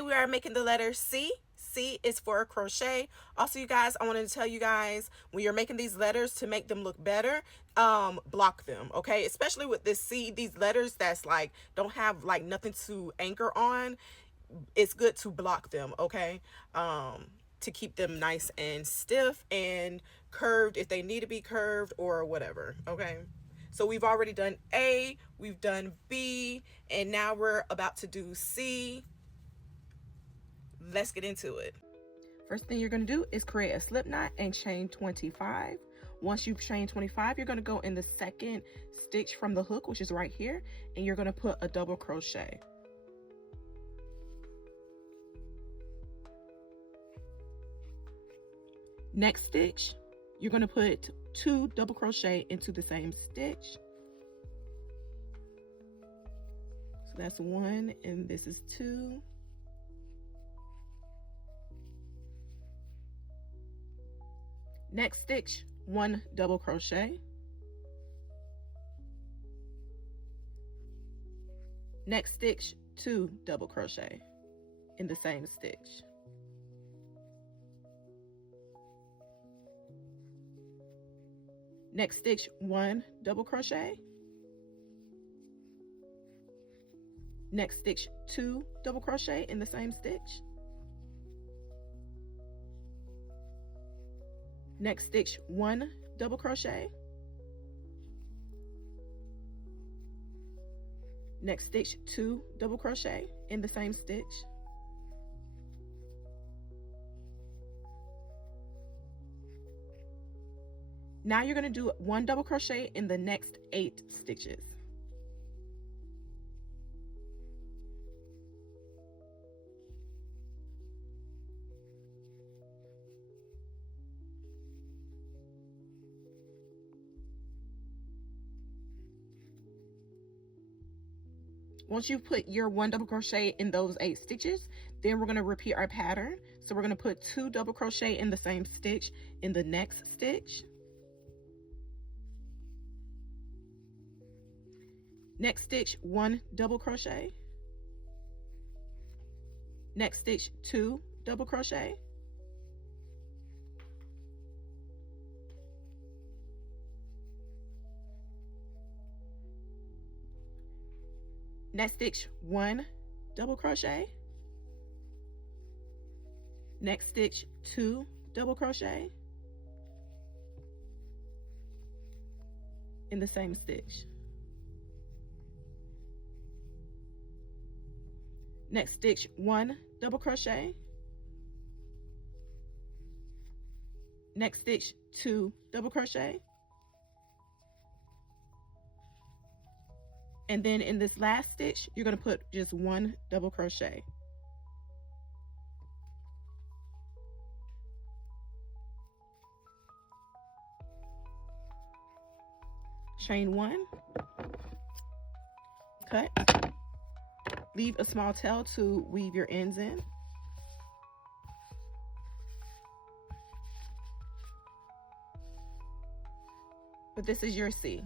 Today we are making the letter C. C is for crochet. Also, you guys, I wanted to tell you guys, when you're making these letters, to make them look better, block them, okay? Especially with this C, these letters that's like don't have like nothing to anchor on, it's good to block them, okay? To keep them nice and stiff and curved if they need to be curved or whatever, okay? So we've already done A, we've done B, and now we're about to do C. Let's get into it. First thing you're going to do is create a slip knot and chain 25. Once you've chained 25, you're going to go in the second stitch from the hook, which is right here, and you're going to put a double crochet. Next stitch, you're going to put 2 double crochet into the same stitch. So that's 1 and this is 2. Next stitch, 1 double crochet. Next stitch, 2 double crochet in the same stitch. Next stitch, 1 double crochet. Next stitch, 2 double crochet in the same stitch. Next stitch, 1 double crochet. Next stitch, 2 double crochet in the same stitch. Now you're going to do 1 double crochet in the next 8 stitches. Once you've put your 1 double crochet in those 8 stitches, then we're going to repeat our pattern. So we're going to put 2 double crochet in the same stitch in the next stitch. Next stitch, 1 double crochet. Next stitch, 2 double crochet. Next stitch, 1 double crochet. Next stitch, 2 double crochet in the same stitch. Next stitch, 1 double crochet. Next stitch, 2 double crochet. And then in this last stitch, you're going to put just 1 double crochet. Chain 1, cut, leave a small tail to weave your ends in. But this is your C.